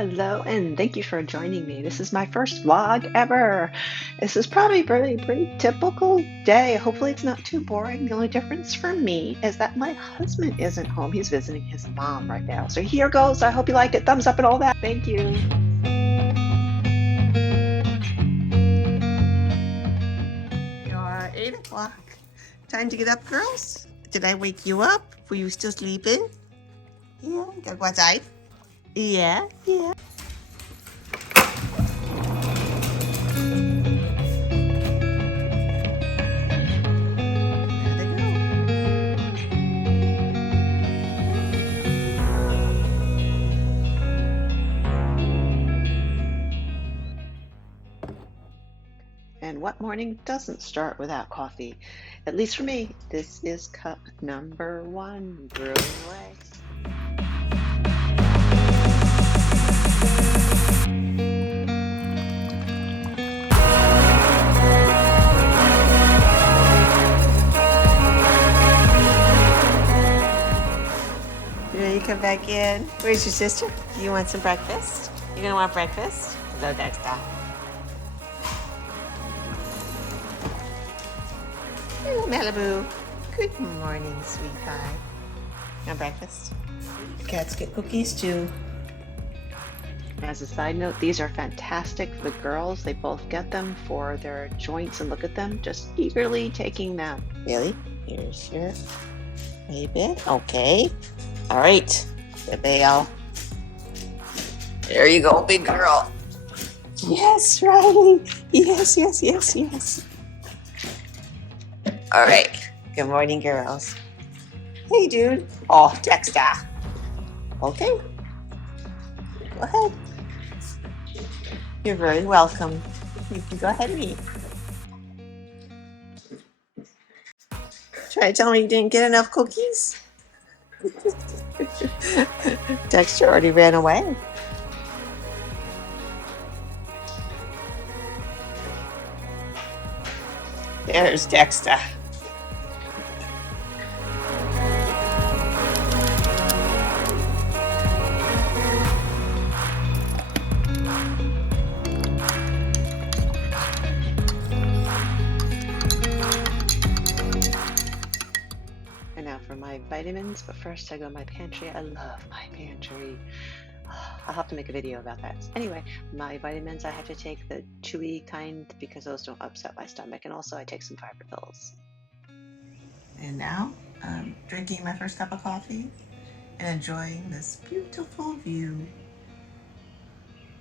Hello, and thank you for joining me. This is my first vlog ever. This is probably pretty typical day. Hopefully it's not too boring. The only difference for me is that my husband isn't home. He's visiting his mom right now. So here goes. I hope you liked it. Thumbs up and all that. Thank you. You're 8 o'clock. Time to get up, girls? Did I wake you up? Were you still sleeping? Yeah, gotta go outside. Yeah. There they go. And what morning doesn't start without coffee? At least for me, this is cup number 1, brewing away. Here you come back in. Where's your sister? You want some breakfast? You gonna want breakfast? Hello, Dexter. Hello, Malibu. Good morning, sweet pie. Want breakfast? Cats get cookies too. As a side note, these are fantastic for the girls. They both get them for their joints, and look at them, just eagerly taking them. Really? Here's your baby. Okay. All right. Good Dale. There you go, big girl. Yes, Riley. Yes. All right. Good morning, girls. Hey, dude. Oh, Dexter. Okay. Go ahead. You're very welcome. You can go ahead and eat. Try to tell me you didn't get enough cookies? Dexter already ran away. There's Dexter. And now for my vitamins, but first I go to my pantry. I love my pantry. I'll have to make a video about that. Anyway, my vitamins, I have to take the chewy kind because those don't upset my stomach, and also I take some fiber pills. And now I'm drinking my first cup of coffee and enjoying this beautiful view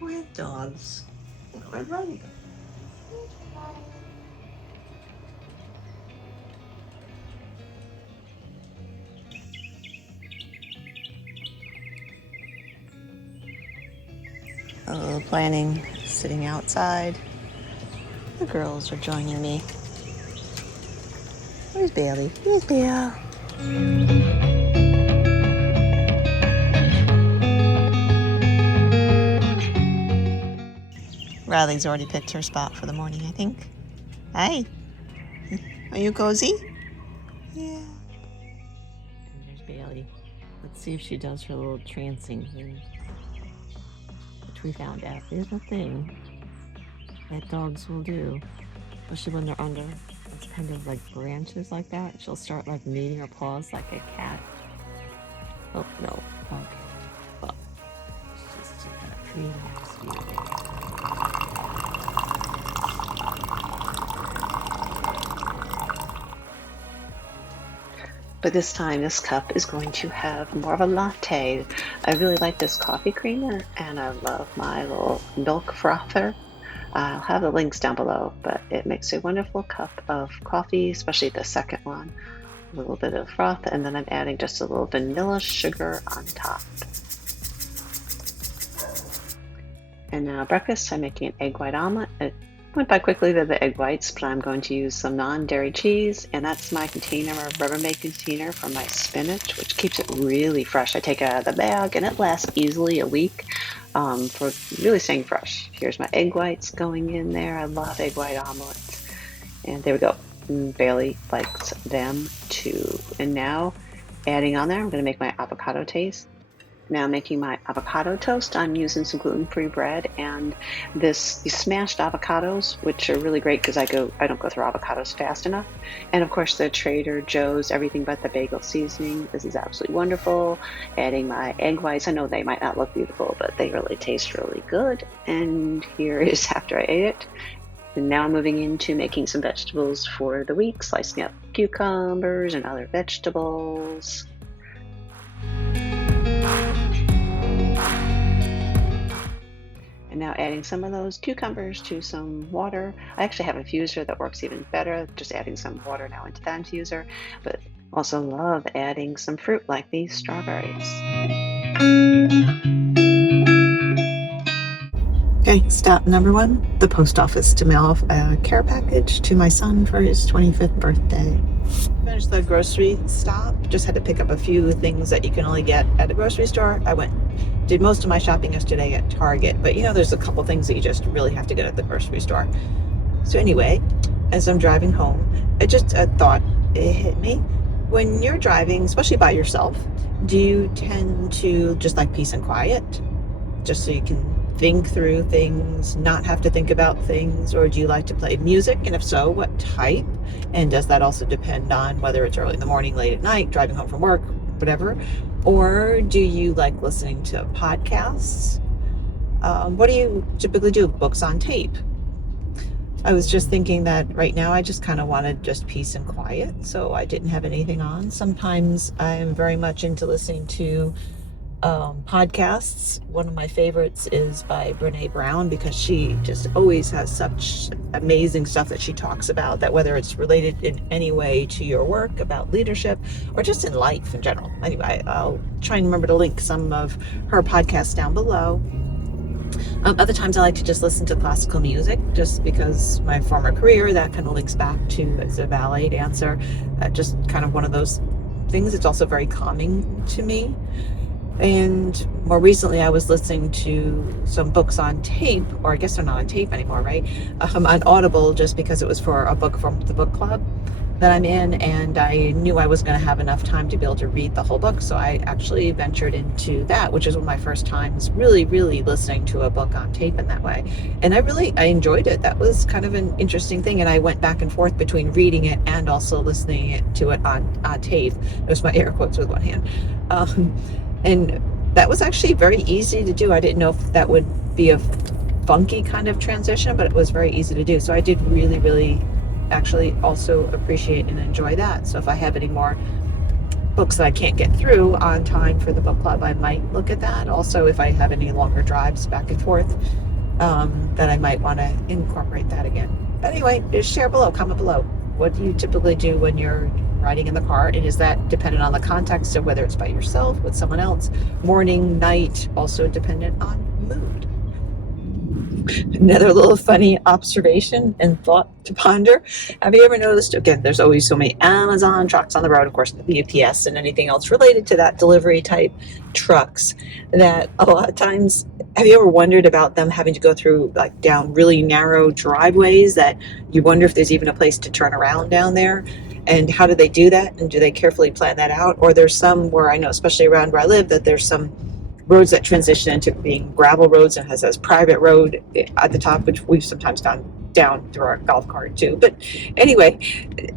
with dogs. Red Riding. A little planning, sitting outside. The girls are joining me. Where's Bailey? Here's Belle. Riley's already picked her spot for the morning, I think. Hi. Are you cozy? Yeah. And there's Bailey. Let's see if she does her little trancing thing, which we found out is a thing that dogs will do, especially when they're under it's kind of like branches like that. She'll start like moving her paws like a cat. Oh no, okay. Well, it's just a pretty nice view there. But this time, this cup is going to have more of a latte. I really like this coffee creamer, and I love my little milk frother. I'll have the links down below, but it makes a wonderful cup of coffee, especially the second one. A little bit of froth, and then I'm adding just a little vanilla sugar on top. And now breakfast, I'm making an egg white omelet. It went by quickly with the egg whites, but I'm going to use some non-dairy cheese, and that's my container, my Rubbermaid container for my spinach, which keeps it really fresh. I take it out of the bag, and it lasts easily a week for really staying fresh. Here's my egg whites going in there. I love egg white omelets. And there we go. Bailey likes them too. And now, adding on there, I'm going to make my avocado toast. Now making my avocado toast, I'm using some gluten-free bread and these smashed avocados, which are really great because I don't go through avocados fast enough. And of course the Trader Joe's everything but the bagel seasoning. This is absolutely wonderful. Adding my egg whites. I know they might not look beautiful, but they really taste really good. And here is after I ate it. And now I'm moving into making some vegetables for the week, slicing up cucumbers and other vegetables. And now adding some of those cucumbers to some water. I actually have a infuser that works even better, just adding some water now into that infuser, but also love adding some fruit like these strawberries. Okay, stop number 1, the post office to mail off a care package to my son for his 25th birthday. Finished the grocery stop, just had to pick up a few things that you can only get at a grocery store. I did most of my shopping yesterday at Target, but there's a couple things that you just really have to get at the grocery store. So anyway, as I'm driving home, a thought it hit me. When you're driving, especially by yourself, do you tend to just like peace and quiet, just so you can think through things, not have to think about things? Or do you like to play music? And if so, what type? And does that also depend on whether it's early in the morning, late at night, driving home from work, whatever? Or do you like listening to podcasts? What do you typically do? Books on tape? I was just thinking that right now I just kind of wanted just peace and quiet, so I didn't have anything on. Sometimes I am very much into listening to podcasts. One of my favorites is by Brene Brown, because she just always has such amazing stuff that she talks about, that whether it's related in any way to your work, about leadership, or just in life in general. Anyway, I'll try and remember to link some of her podcasts down below. Other times I like to just listen to classical music, just because my former career, that kind of links back to as a ballet dancer. Just kind of one of those things. It's also very calming to me. And more recently, I was listening to some books on tape, or I guess they're not on tape anymore, right? On Audible, just because it was for a book from the book club that I'm in, and I knew I was going to have enough time to be able to read the whole book. So I actually ventured into that, which is one of my first times really, really listening to a book on tape in that way. And I enjoyed it. That was kind of an interesting thing. And I went back and forth between reading it and also listening to it on tape. There's my air quotes with one hand. And that was actually very easy to do. I didn't know if that would be a funky kind of transition, but it was very easy to do. So I did really, really actually also appreciate and enjoy that. So if I have any more books that I can't get through on time for the book club, I might look at that. Also, if I have any longer drives back and forth, that I might want to incorporate that again. But anyway, just share below, comment below. What do you typically do when you're riding in the car? And is that dependent on the context of whether it's by yourself, with someone else, morning, night, also dependent on mood? Another little funny observation and thought to ponder. Have you ever noticed, again, there's always so many Amazon trucks on the road, of course, the UPS and anything else related to that delivery type trucks, that a lot of times, have you ever wondered about them having to go through like down really narrow driveways that you wonder if there's even a place to turn around down there? And how do they do that? And do they carefully plan that out? Or there's some where I know, especially around where I live, that there's some roads that transition into being gravel roads and has this private road at the top, which we've sometimes gone down through our golf cart too. But anyway,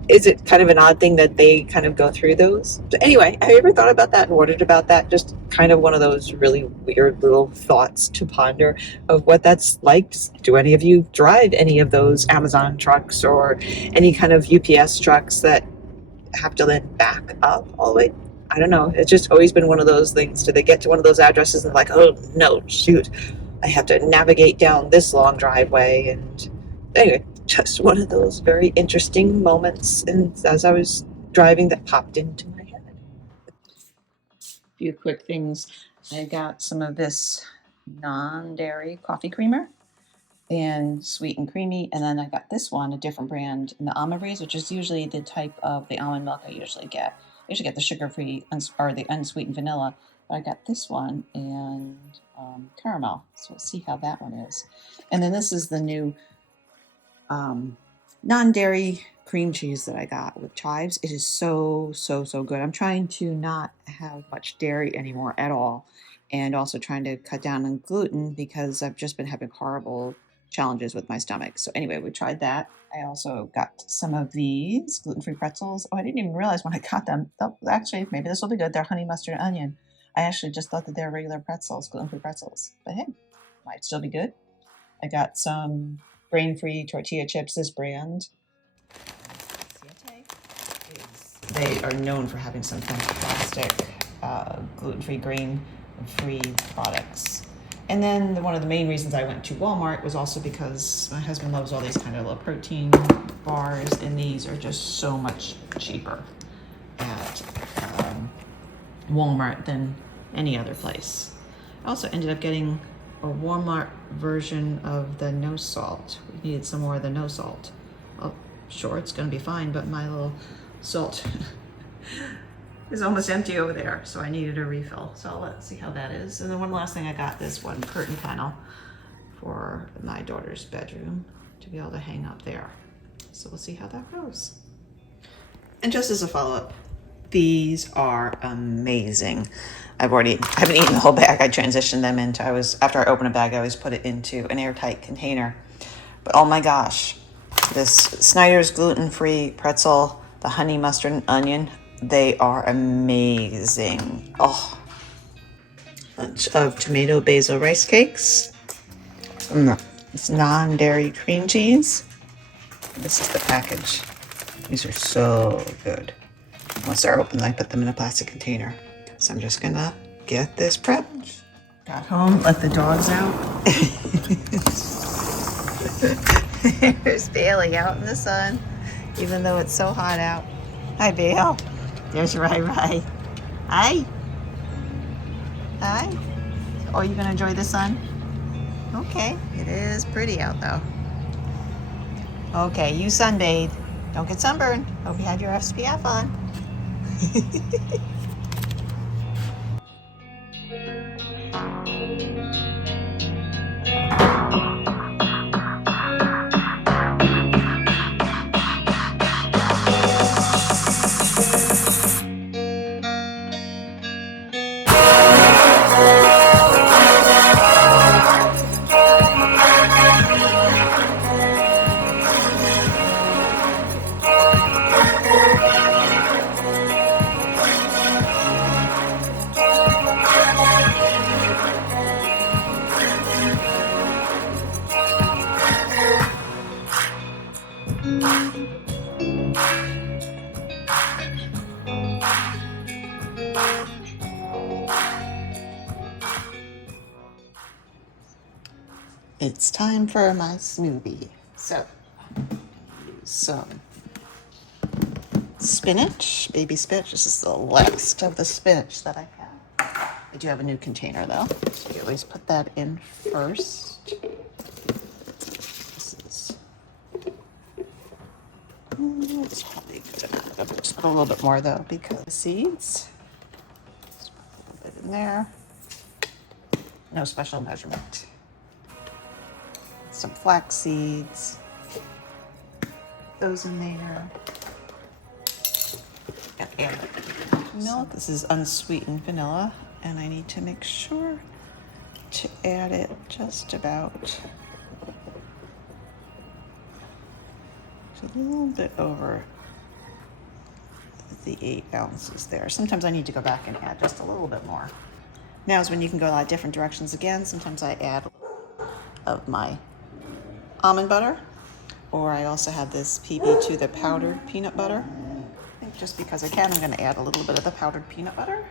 is it kind of an odd thing that they kind of go through those? So anyway, have you ever thought about that and wondered about that? Just kind of one of those really weird little thoughts to ponder of what that's like. Do any of you drive any of those Amazon trucks or any kind of UPS trucks that have to then back up all the way? I don't know. It's just always been one of those things. Do they get to one of those addresses and like, oh no, shoot, I have to navigate down this long driveway? And anyway, just one of those very interesting moments. And as I was driving, that popped into my head. A few quick things. I got some of this non-dairy coffee creamer and sweet and creamy. And then I got this one, a different brand, in the almond breeze, which is usually the type of the almond milk I usually get. I usually get the sugar-free or the unsweetened vanilla, but I got this one and caramel. So we'll see how that one is. And then this is the new non-dairy cream cheese that I got with chives. It is so good. I'm trying to not have much dairy anymore at all. and also trying to cut down on gluten because I've just been having horrible challenges with my stomach. So anyway, we tried that. I also got some of these gluten-free pretzels. Oh, I didn't even realize when I got them. Oh, actually, maybe this will be good. They're honey mustard and onion. I actually just thought that they're regular pretzels, gluten-free pretzels. But hey, might still be good. I got some grain-free tortilla chips, this brand. They are known for having some fantastic gluten-free, grain-free products. And then one of the main reasons I went to Walmart was also because my husband loves all these kind of little protein bars, and these are just so much cheaper at Walmart than any other place. I also ended up getting a Walmart version of the no salt. We needed some more of the no salt. Oh, sure, it's gonna be fine, but my little salt is almost empty over there, so I needed a refill. So let's see how that is. And then one last thing, I got this one curtain panel for my daughter's bedroom to be able to hang up there. So we'll see how that goes. And just as a follow-up, these are amazing. I haven't eaten the whole bag. I transitioned them into, after I open a bag, I always put it into an airtight container. But oh my gosh, this Snyder's gluten-free pretzel, the honey mustard and onion, they are amazing. Oh, bunch of tomato basil rice cakes. It's non-dairy cream cheese. This is the package. These are so good. Once they're open, I put them in a plastic container. So I'm just gonna get this prepped. Got home, let the dogs out. There's Bailey out in the sun, even though it's so hot out. Hi, Bale. There's Rai. Hi. Hi. Oh, you gonna enjoy the sun? Okay. It is pretty out though. Okay, you sunbathe. Don't get sunburned. Hope you had your SPF on. It's time for my smoothie. So, use some spinach, baby spinach. This is the last of the spinach that I have. I do have a new container though, so you always put that in first. This is, it's probably good enough. I'll just put a little bit more though because the seeds. Just put a little bit in there. No special measurement. Some flax seeds, those in there. And milk. This is unsweetened vanilla, and I need to make sure to add it just about a little bit over the 8 ounces there. Sometimes I need to go back and add just a little bit more. Now is when you can go a lot of different directions again. Sometimes I add a little of my almond butter, or I also have this PB2, the powdered peanut butter. I think just because I can, I'm going to add a little bit of the powdered peanut butter.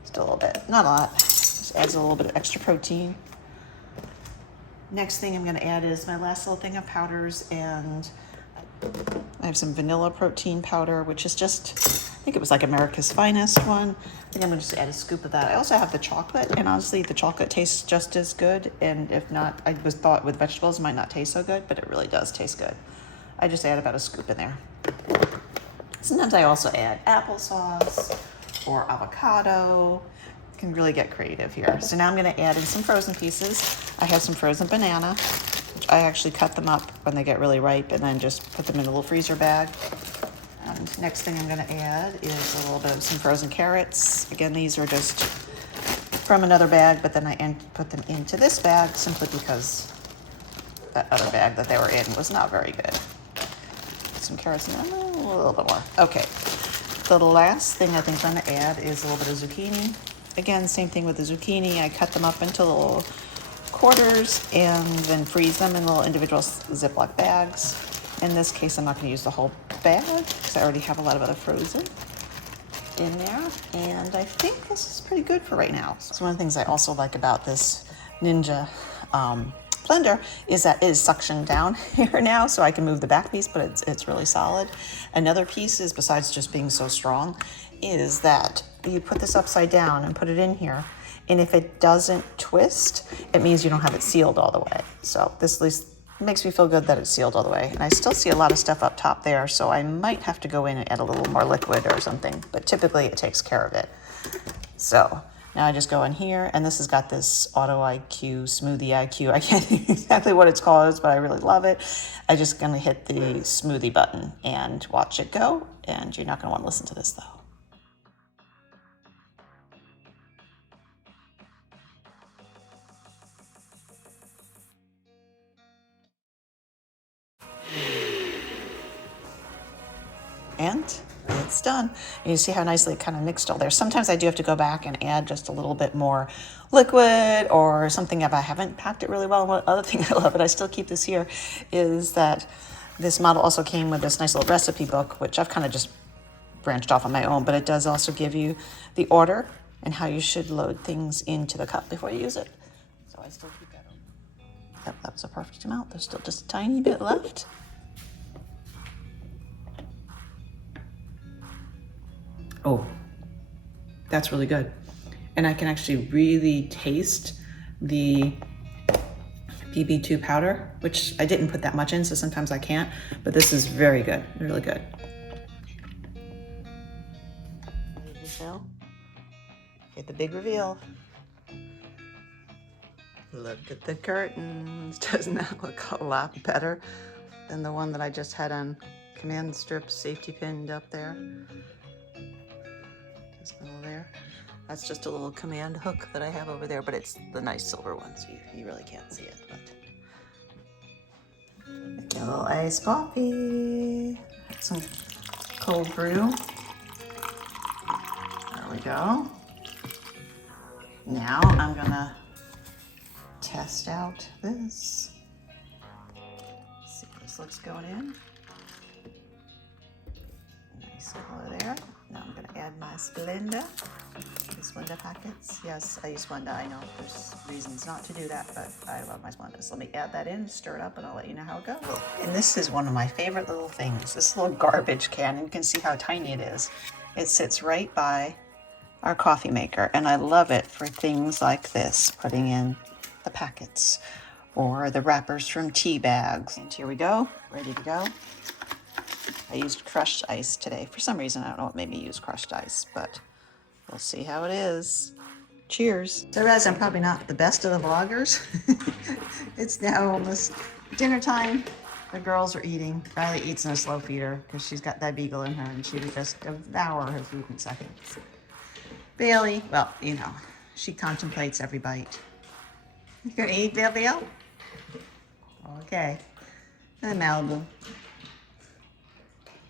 Just a little bit, not a lot. Just adds a little bit of extra protein. Next thing I'm going to add is my last little thing of powders, and I have some vanilla protein powder, which is just, I think it was like America's Finest one. I think I'm going to just add a scoop of that. I also have the chocolate, and honestly, the chocolate tastes just as good. And if not, I was thought with vegetables it might not taste so good, but it really does taste good. I just add about a scoop in there. Sometimes I also add applesauce or avocado. You can really get creative here. So now I'm going to add in some frozen pieces. I have some frozen banana, which I actually cut them up when they get really ripe and then just put them in a little freezer bag. And next thing I'm going to add is a little bit of some frozen carrots. Again, these are just from another bag, but then I put them into this bag simply because that other bag that they were in was not very good. Some carrots in there, a little bit more. Okay, the last thing I think I'm gonna add is a little bit of zucchini. Again, same thing with the zucchini. I cut them up into little quarters and then freeze them in little individual Ziploc bags. In this case, I'm not gonna use the whole bag because I already have a lot of other frozen in there. And I think this is pretty good for right now. So one of the things I also like about this Ninja blender is that it is suctioned down here now, so I can move the back piece, but it's really solid. Another piece is, besides just being so strong, is that you put this upside down and put it in here, and if it doesn't twist, it means you don't have it sealed all the way. So this at least makes me feel good that it's sealed all the way. And I still see a lot of stuff up top there, so I might have to go in and add a little more liquid or something, but typically it takes care of it. So now I just go in here, and this has got this Auto IQ, Smoothie IQ. I can't think exactly what it's called, but I really love it. I'm just gonna hit the smoothie button and watch it go, and you're not gonna wanna listen to this though. And it's done. And you see how nicely it kind of mixed all there. Sometimes I do have to go back and add just a little bit more liquid or something if I haven't packed it really well. And one other thing I love, but I still keep this here, is that this model also came with this nice little recipe book, which I've kind of just branched off on my own, but it does also give you the order and how you should load things into the cup before you use it. So I still keep that open. Yep, that was a perfect amount. There's still just a tiny bit left. Oh, that's really good. And I can actually really taste the BB2 powder, which I didn't put that much in, so sometimes I can't, but this is very good, really good. Get the big reveal. Look at the curtains. Doesn't that look a lot better than the one that I just had on command strip safety pinned up there? Middle there. That's just a little command hook that I have over there, but it's the nice silver one, so you really can't see it. But a little iced coffee, some cold brew. There we go. Now I'm gonna test out this. See how this looks going in. Nice color there. Now I'm going to add my Splenda, the Splenda packets. Yes, I use Splenda. I know there's reasons not to do that, but I love my Splenda. So let me add that in, stir it up, and I'll let you know how it goes. And this is one of my favorite little things, this little garbage can. And you can see how tiny it is. It sits right by our coffee maker, and I love it for things like this, putting in the packets or the wrappers from tea bags. And here we go, ready to go. I used crushed ice today. For some reason, I don't know what made me use crushed ice, but we'll see how it is. Cheers. So as I'm probably not the best of the vloggers, it's now almost dinner time. The girls are eating. Riley eats in a slow feeder because she's got that beagle in her and she would just devour her food in seconds. Bailey, well, you know, she contemplates every bite. You gonna eat, Bill? Okay. And Malibu.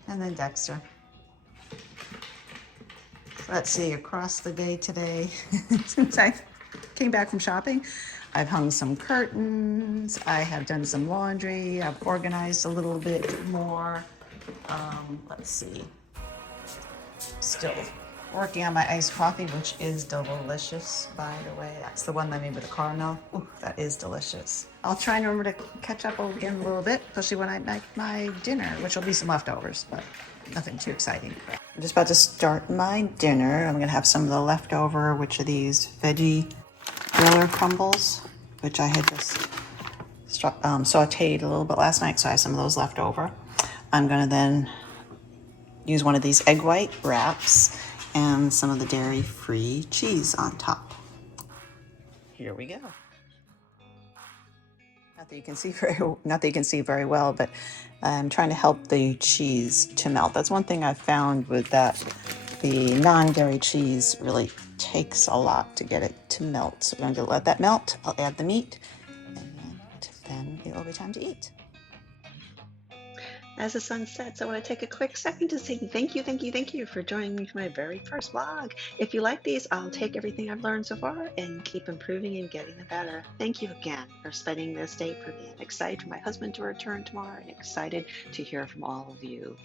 And then Dexter. Let's see, across the day today, since I came back from shopping, I've hung some curtains, I have done some laundry, I've organized a little bit more. Let's see. Still working on my iced coffee, which is delicious, by the way. That's the one that I made with the caramel. Ooh, that is delicious. I'll try and remember to catch up again a little bit, especially when I make my dinner, which will be some leftovers, but nothing too exciting. I'm just about to start my dinner. I'm gonna have some of the leftover, which are these veggie griller crumbles, which I had just sauteed a little bit last night, so I have some of those left over. I'm gonna then use one of these egg white wraps and some of the dairy-free cheese on top. Here we go. Not that you can see very well, but I'm trying to help the cheese to melt. That's one thing I've found with that the non-dairy cheese really takes a lot to get it to melt. So we're going to let that melt. I'll add the meat, and then it will be time to eat. As the sun sets, I want to take a quick second to say thank you for joining me for my very first vlog. If you like these, I'll take everything I've learned so far and keep improving and getting them better. Thank you again for spending this day for me. I'm excited for my husband to return tomorrow and excited to hear from all of you.